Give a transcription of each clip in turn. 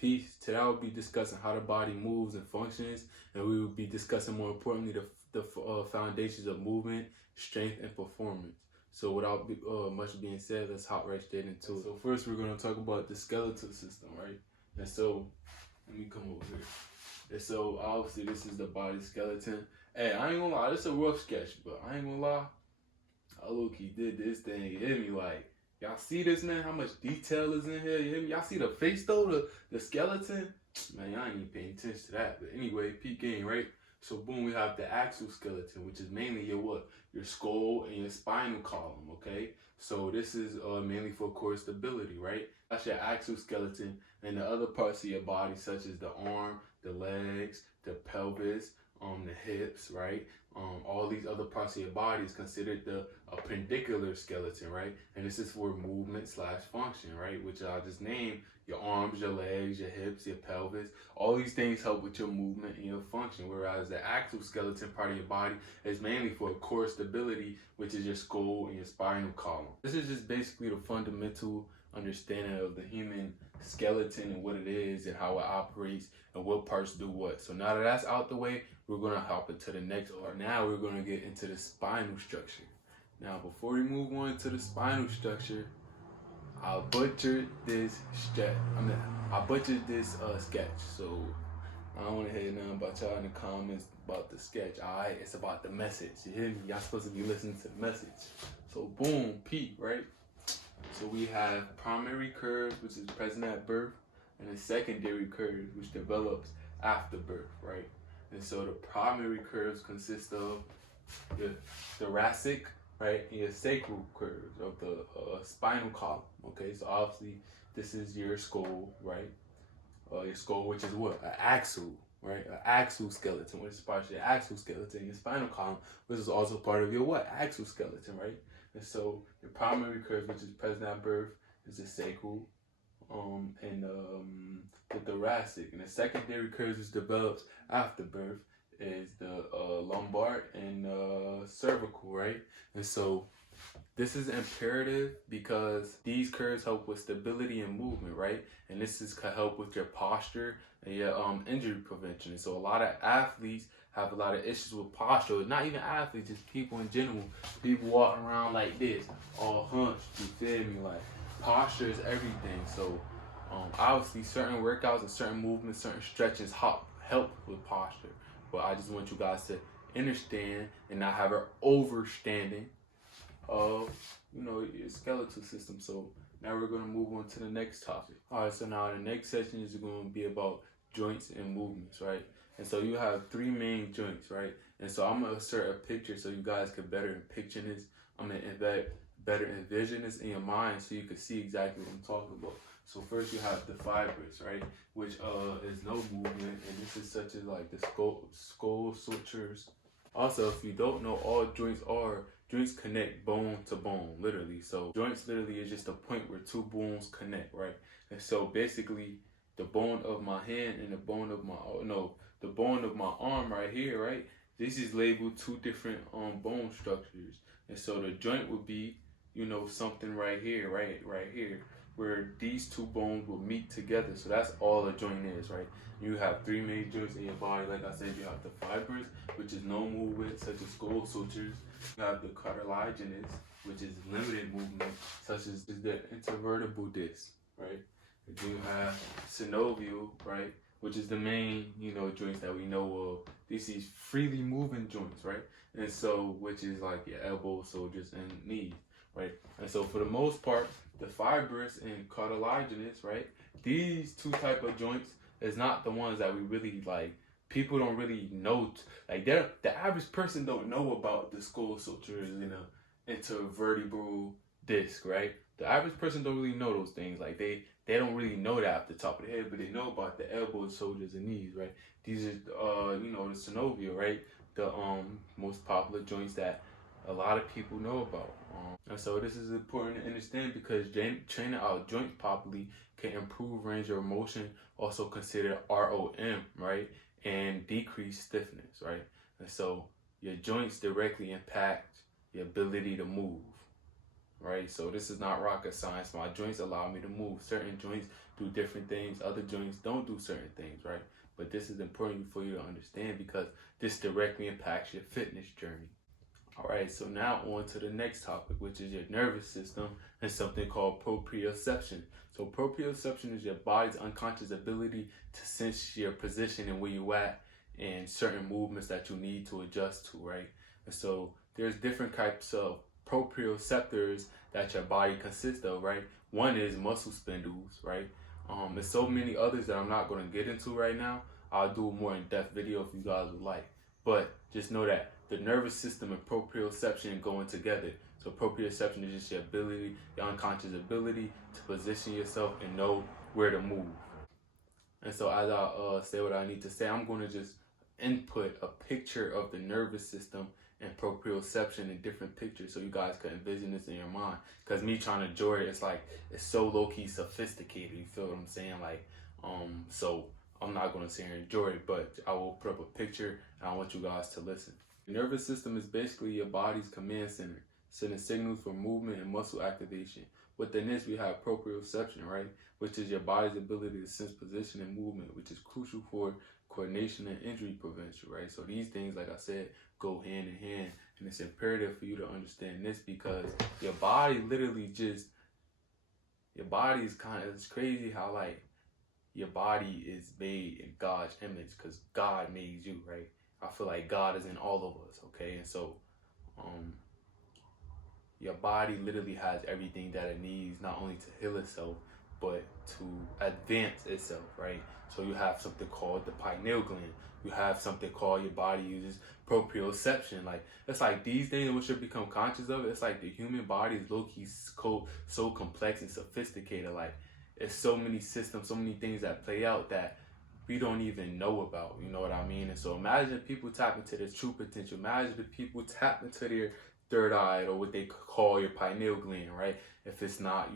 Peace. Today I'll be discussing how the body moves and functions, and we will be discussing more importantly the foundations of movement, strength, and performance. So without much being said, let's hop right straight into it. So first we're going to talk about the skeletal system, right? And so, let me come over here. And so obviously this is the body skeleton. Hey, I ain't gonna lie, this is a rough sketch, but I ain't gonna lie, I low-key did this thing, you hit me like, y'all see this, man? How much detail is in here? You hear me? Y'all see the face though, the skeleton? Man, y'all ain't even paying attention to that. But anyway, peak game, right? So boom, we have the axial skeleton, which is mainly your what? Your skull and your spinal column, okay? So this is mainly for core stability, right? That's your axial skeleton, and the other parts of your body, such as the arm, the legs, the pelvis, the hips, right? All these other parts of your body is considered the appendicular skeleton, right? And this is for movement slash function, right? Which I just named: your arms, your legs, your hips, your pelvis. All these things help with your movement and your function. Whereas the axial skeleton part of your body is mainly for core stability, which is your skull and your spinal column. This is just basically the fundamental understanding of the human skeleton and what it is and how it operates and what parts do what. So now that that's out the way, we're going to hop into the next part. Now we're going to get into the spinal structure. Now before we move on to the spinal structure, I butchered this sketch. Sketch. So I don't want to hear nothing about y'all in the comments about the sketch. Alright, it's about the message. You hear me? Y'all supposed to be listening to the message. So boom, peak, right? So we have primary curves, which is present at birth, and the secondary curves, which develops after birth, right? And so the primary curves consist of the thoracic, right, and your sacral curves of the spinal column, okay? So obviously this is your skull, right? Your skull, which is what? An axle, right? An axial skeleton, which is part of your axial skeleton. Your spinal column, which is also part of your what? Axial skeleton, right? And so your primary curve, which is present at birth, is the sacral, and the thoracic. And the secondary curves, which develops after birth, is the lumbar and cervical, right? And so this is imperative because these curves help with stability and movement, right? And this is can help with your posture and your injury prevention. And so a lot of athletes have a lot of issues with posture. Not even athletes, just people in general. People walking around like this, all hunched, you feel me? Like, posture is everything. So obviously certain workouts and certain movements, certain stretches help with posture. But I just want you guys to understand and not have an overstanding of, your skeletal system. So now we're going to move on to the next topic. All right, so now the next session is going to be about joints and movements, right? And so you have three main joints, right? And so I'm going to insert a picture so you guys can better picture this. I'm going to better envision this in your mind so you can see exactly what I'm talking about. So first you have the fibers, right? Which is no movement, and this is such as like the skull sutures. Also, if you don't know, all joints connect bone to bone, literally. So joints literally is just a point where two bones connect, right? And so basically the bone of my hand and the bone of my arm right here, right? This is labeled two different bone structures. And so the joint would be, something right here, right here, where these two bones will meet together. So that's all a joint is, right? You have three main joints in your body. Like I said, you have the fibers, which is no movement, such as skull sutures. You have the cartilaginous, which is limited movement, such as the intervertebral disc, right? And then you have synovial, right? Which is the main, joints that we know of. These is freely moving joints, right? And so, which is like your elbows, shoulders, and knees, right? And so for the most part, the fibrous and cartilaginous, right? These two type of joints is not the ones that we really like. People don't really know. Like, the average person don't know about the skull sutures and the intervertebral disc, right? The average person don't really know those things. Like, they don't really know that off the top of the head, but they know about the elbows, shoulders, and knees, right? These are, the synovial, right? The most popular joints that a lot of people know about. And so this is important to understand because training our joints properly can improve range of motion, also considered ROM, right? And decrease stiffness, right? And so your joints directly impact your ability to move, right? So this is not rocket science. My joints allow me to move. Certain joints do different things. Other joints don't do certain things, right? But this is important for you to understand because this directly impacts your fitness journey. All right, so now on to the next topic, which is your nervous system and something called proprioception. So proprioception is your body's unconscious ability to sense your position and where you at and certain movements that you need to adjust to, right? And so there's different types of proprioceptors that your body consists of, right? One is muscle spindles, right? There's so many others that I'm not going to get into right now. I'll do a more in-depth video if you guys would like. But just know that the nervous system and proprioception going together. So proprioception is just your ability, your unconscious ability to position yourself and know where to move. And so as I say what I need to say, I'm going to just input a picture of the nervous system and proprioception in different pictures so you guys can envision this in your mind. Because me trying to draw it, it's so low-key sophisticated. You feel what I'm saying? So I'm not going to sit here and draw it, but I will put up a picture and I want you guys to listen. The nervous system is basically your body's command center, sending signals for movement and muscle activation. Within this, we have proprioception, right? Which is your body's ability to sense position and movement, which is crucial for coordination and injury prevention, right? So these things, like I said, go hand in hand. And it's imperative for you to understand this because your body literally your body is it's crazy how your body is made in God's image because God made you, right? I feel like God is in all of us, okay? And so your body literally has everything that it needs, not only to heal itself, but to advance itself, right? So you have something called the pineal gland. You have something called your body uses proprioception. It's like these things we should become conscious of. It's like the human body is low-key so complex and sophisticated. It's so many systems, so many things that play out that we don't even know about, you know what I mean? And so imagine if people tap into their true potential. Imagine if people tap into their third eye or what they call your pineal gland, right? If it's not,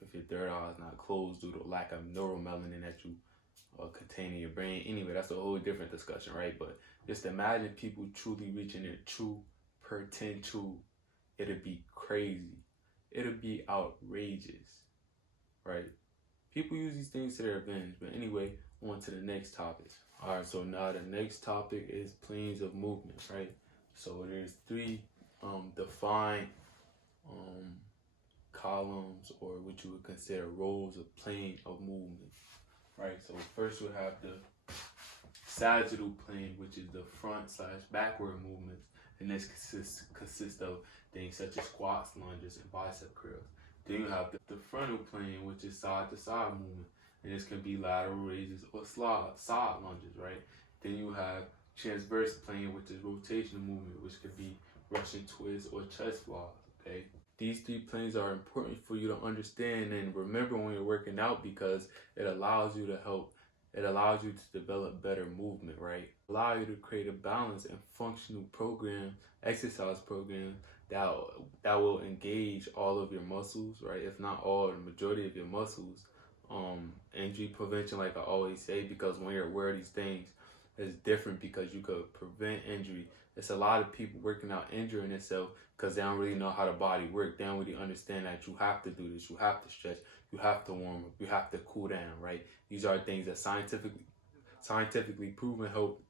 if your third eye is not closed due to lack of neuromelanin that you contain in your brain. Anyway, that's a whole different discussion, right? But just imagine people truly reaching their true potential. It'd be crazy. It'd be outrageous, right? People use these things to their advantage. But anyway, on to the next topic. All right, so now the next topic is planes of movement, right? So there's three defined columns or what you would consider rows of plane of movement, right? So first we have the sagittal plane, which is the front/backward movements, and this consists of things such as squats, lunges, and bicep curls. Then you have the frontal plane, which is side-to-side movement, and this can be lateral raises or side lunges, right? Then you have transverse plane, which is rotational movement, which could be Russian twists or chest flies, okay? These three planes are important for you to understand and remember when you're working out because it allows you to develop better movement, right? Allow you to create a balanced and functional exercise program that will engage all of your muscles, right? If not all, the majority of your muscles. Injury prevention, like I always say, because when you're aware of these things, it's different because you could prevent injury. It's a lot of people working out injuring themselves because they don't really know how the body works. They don't really understand that you have to do this, you have to stretch, you have to warm up, you have to cool down, right? These are things that scientifically proven help,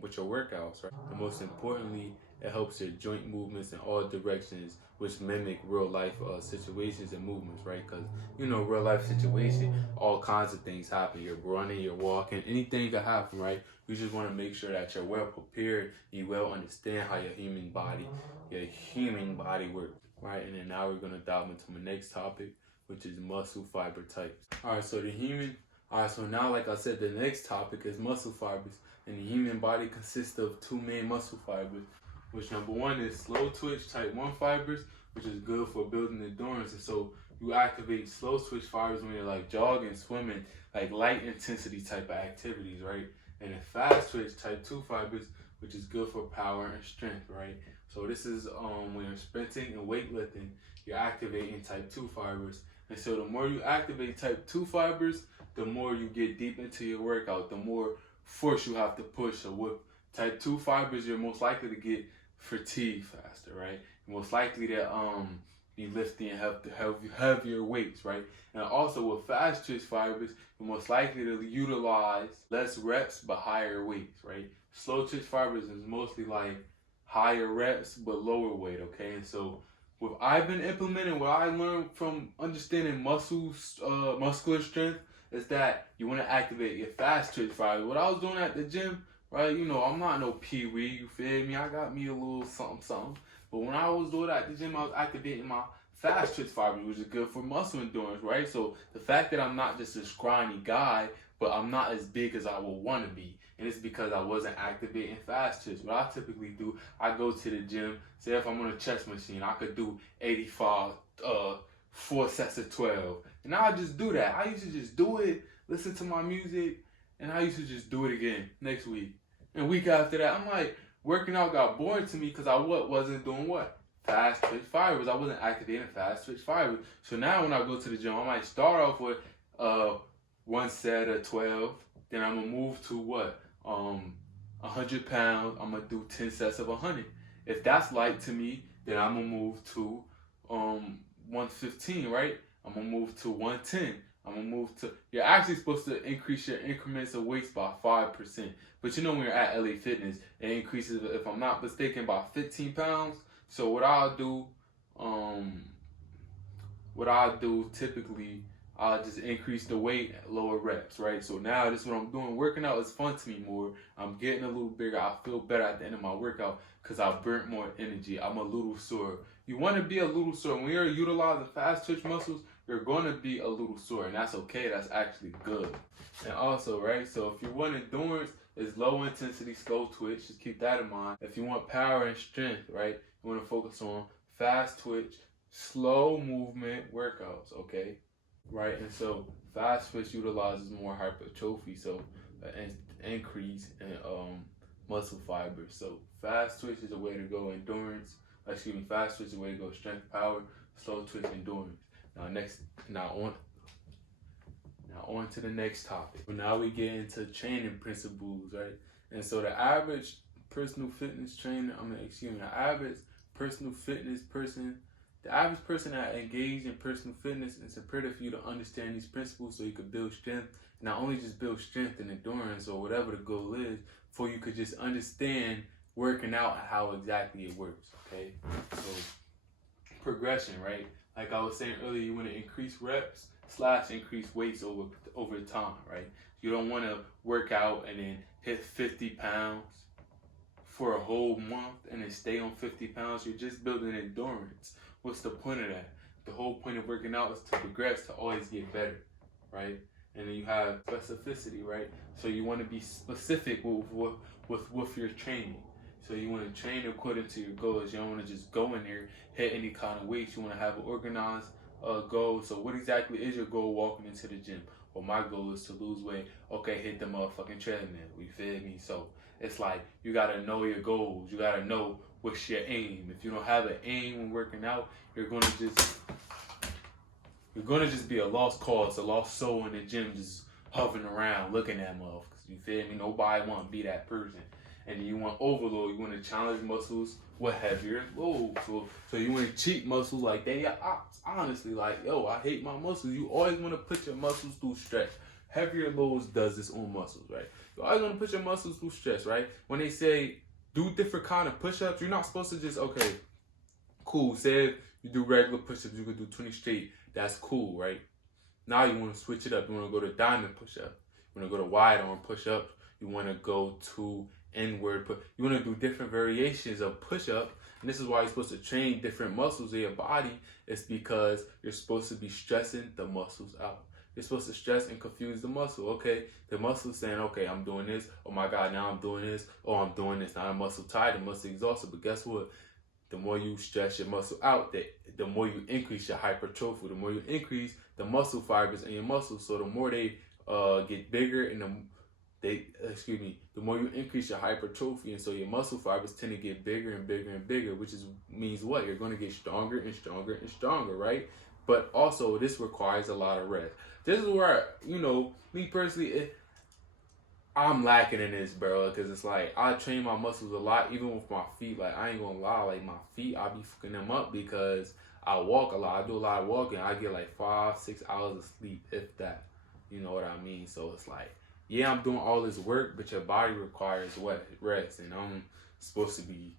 with your workouts, right? And most importantly, it helps your joint movements in all directions, which mimic real life situations and movements, right? Because, real life situation, all kinds of things happen. You're running, you're walking, anything can happen, right? You just want to make sure that you're well prepared, you well understand how your human body works, right? And then now we're going to dive into my next topic, which is muscle fiber types. So now, like I said, the next topic is muscle fibers. And the human body consists of two main muscle fibers, which number one is slow twitch type 1 fibers, which is good for building endurance. And so you activate slow twitch fibers when you're jogging, swimming, light intensity type of activities, right? And then fast twitch type 2 fibers, which is good for power and strength, right? So this is when you're sprinting and weightlifting, you're activating type 2 fibers. And so the more you activate type 2 fibers, the more you get deep into your workout, the more force you have to push. So with type 2 fibers, you're most likely to get fatigued faster, right? You're most likely to be lifting heavier weights, right? And also with fast twitch fibers, you're most likely to utilize less reps but higher weights, right? Slow twitch fibers is mostly like higher reps but lower weight, okay? And so what I've been implementing, what I learned from understanding muscular strength, is that you want to activate your fast twitch fibers. What I was doing at the gym, right? You know, I'm not no pee-wee, you feel me? I got me a little something, something. But when I was doing that at the gym, I was activating my fast twitch fibers, which is good for muscle endurance, right? So the fact that I'm not just a scrawny guy, but I'm not as big as I would want to be, and it's because I wasn't activating fast twitch. What I typically do, I go to the gym, say if I'm on a chest machine, I could do 85, 4 sets of 12. And I just do that. I used to just do it, listen to my music, and I used to just do it again next week. And week after that, I'm like, working out got boring to me because I wasn't doing what? Fast twitch fibers. I wasn't activating fast twitch fibers. So now when I go to the gym, I might start off with 1 set of 12. Then I'm gonna move to what? 100 pounds. I'm gonna do 10 sets of 100. If that's light to me, then I'm gonna move to 115, right? I'm gonna move to 110. I'm gonna move to. You're actually supposed to increase your increments of weights by 5%. But you know when you're at LA Fitness, it increases, if I'm not mistaken, by 15 pounds. So what I'll do typically, I'll just increase the weight at lower reps, right? So now this is what I'm doing. Working out is fun to me more. I'm getting a little bigger. I feel better at the end of my workout because I burnt more energy. I'm a little sore. You want to be a little sore. When you're utilizing fast twitch muscles, you're going to be a little sore, and that's okay. That's actually good. And also, right, so if you want endurance, it's low intensity, slow twitch. Just keep that in mind. If you want power and strength, right, you want to focus on fast twitch, slow movement workouts, okay? Right, and so fast twitch utilizes more hypertrophy, so an increase in muscle fibers. So fast twitch is a way to go endurance. Fast twitch is a way to go strength, power. Slow twitch, endurance. Now on to the next topic. So now we get into training principles, right? And so the average personal fitness trainer, the average personal fitness person. The average person that engaged in personal fitness, it's imperative for you to understand these principles so you can build strength. Not only just build strength and endurance or whatever the goal is, for you could just understand working out and how exactly it works, okay? So progression, right? Like I was saying earlier, you want to increase reps / increase weights over time, right? You don't want to work out and then hit 50 pounds for a whole month and then stay on 50 pounds. You're just building endurance. What's the point of that? The whole point of working out is to progress, to always get better, right? And then you have specificity, right? So you want to be specific with your training. So you want to train according to your goals. You don't want to just go in there, hit any kind of weights. You want to have an organized goal. So what exactly is your goal walking into the gym? Well, my goal is to lose weight. Okay, hit the motherfucking treadmill. You feel me? So it's like you got to know your goals. You got to know what's your aim. If you don't have an aim when working out, you're gonna just be a lost cause, a lost soul in the gym, just hovering around looking at motherfuckers. You feel me? Nobody want to be that person. And you want overload. You want to challenge muscles with heavier loads. So you want to cheat muscles like they are honestly like, yo, I hate my muscles. You always want to put your muscles through stretch. Heavier loads does this on muscles, right? You always want to put your muscles through stress, right? When they say do different kind of push-ups, you're not supposed to just, okay, cool. Say if you do regular push-ups, you could do 20 straight. That's cool, right? Now you want to switch it up. You want to go to diamond push-up. You want to go to wide arm push-up. You want to go to inward push. You want to do different variations of push-up. And this is why you're supposed to train different muscles in your body. It's because you're supposed to be stressing the muscles out. You're supposed to stress and confuse the muscle. Okay, the muscle's saying, okay, I'm doing this. Oh my God, now I'm doing this. Oh, I'm doing this. Now I'm muscle tired and muscle exhausted. But guess what? The more you stress your muscle out, the more you increase your hypertrophy. The more you increase the muscle fibers in your muscles. So the more they get bigger and the more you increase your hypertrophy, and so your muscle fibers tend to get bigger and bigger and bigger, which means what? You're going to get stronger and stronger and stronger, right? But also, this requires a lot of rest. This is where, me personally, I'm lacking in this, bro, because it's like I train my muscles a lot, even with my feet. Like, I ain't gonna lie, like my feet, I be fucking them up because I walk a lot. I do a lot of walking. I get like 5-6 hours of sleep, if that. You know what I mean? So it's like, yeah, I'm doing all this work, but your body requires what? Rest, and I'm supposed to be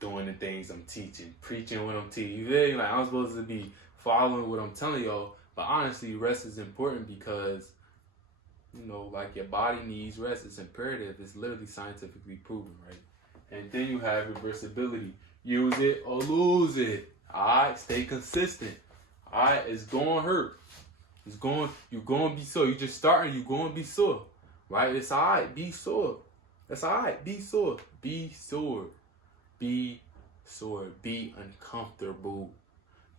doing the things I'm teaching, preaching what I'm teaching. You feel me? Like, I'm supposed to be following what I'm telling y'all. But honestly, rest is important because, you know, like your body needs rest. It's imperative. It's literally scientifically proven, right? And then you have reversibility. Use it or lose it. Alright, stay consistent. Alright, it's gonna hurt. You're gonna be sore. You just starting, you're gonna be sore. Right? It's alright, be sore. That's alright, be sore. Be sore. Be sore. Be uncomfortable.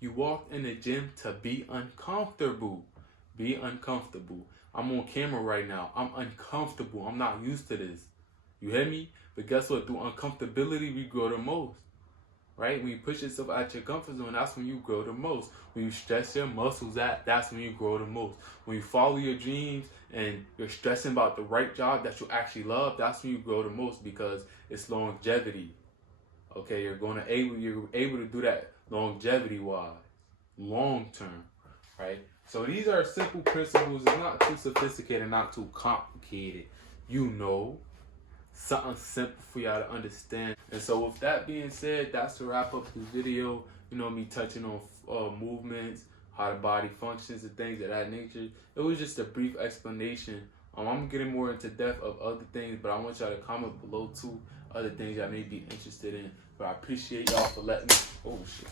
You walked in the gym to be uncomfortable. Be uncomfortable. I'm on camera right now. I'm uncomfortable. I'm not used to this. You hear me? But guess what? Through uncomfortability, we grow the most. Right? When you push yourself out your comfort zone, that's when you grow the most. When you stress your muscles out, that's when you grow the most. When you follow your dreams and you're stressing about the right job that you actually love, that's when you grow the most because it's longevity. Okay, you're able to do that longevity wise, long term, right? So these are simple principles. It's not too sophisticated, not too complicated. You know, something simple for y'all to understand. And so with that being said, that's to wrap up this video. You know, me touching on movements, how the body functions and things of that nature. It was just a brief explanation. I'm getting more into depth of other things, but I want y'all to comment below too other things y'all may be interested in. But I appreciate y'all for letting me, oh shit.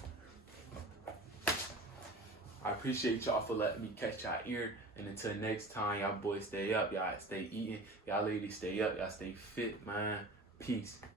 I appreciate y'all for letting me catch y'all ear. And until next time, y'all boys stay up. Y'all stay eating. Y'all ladies stay up. Y'all stay fit, man. Peace.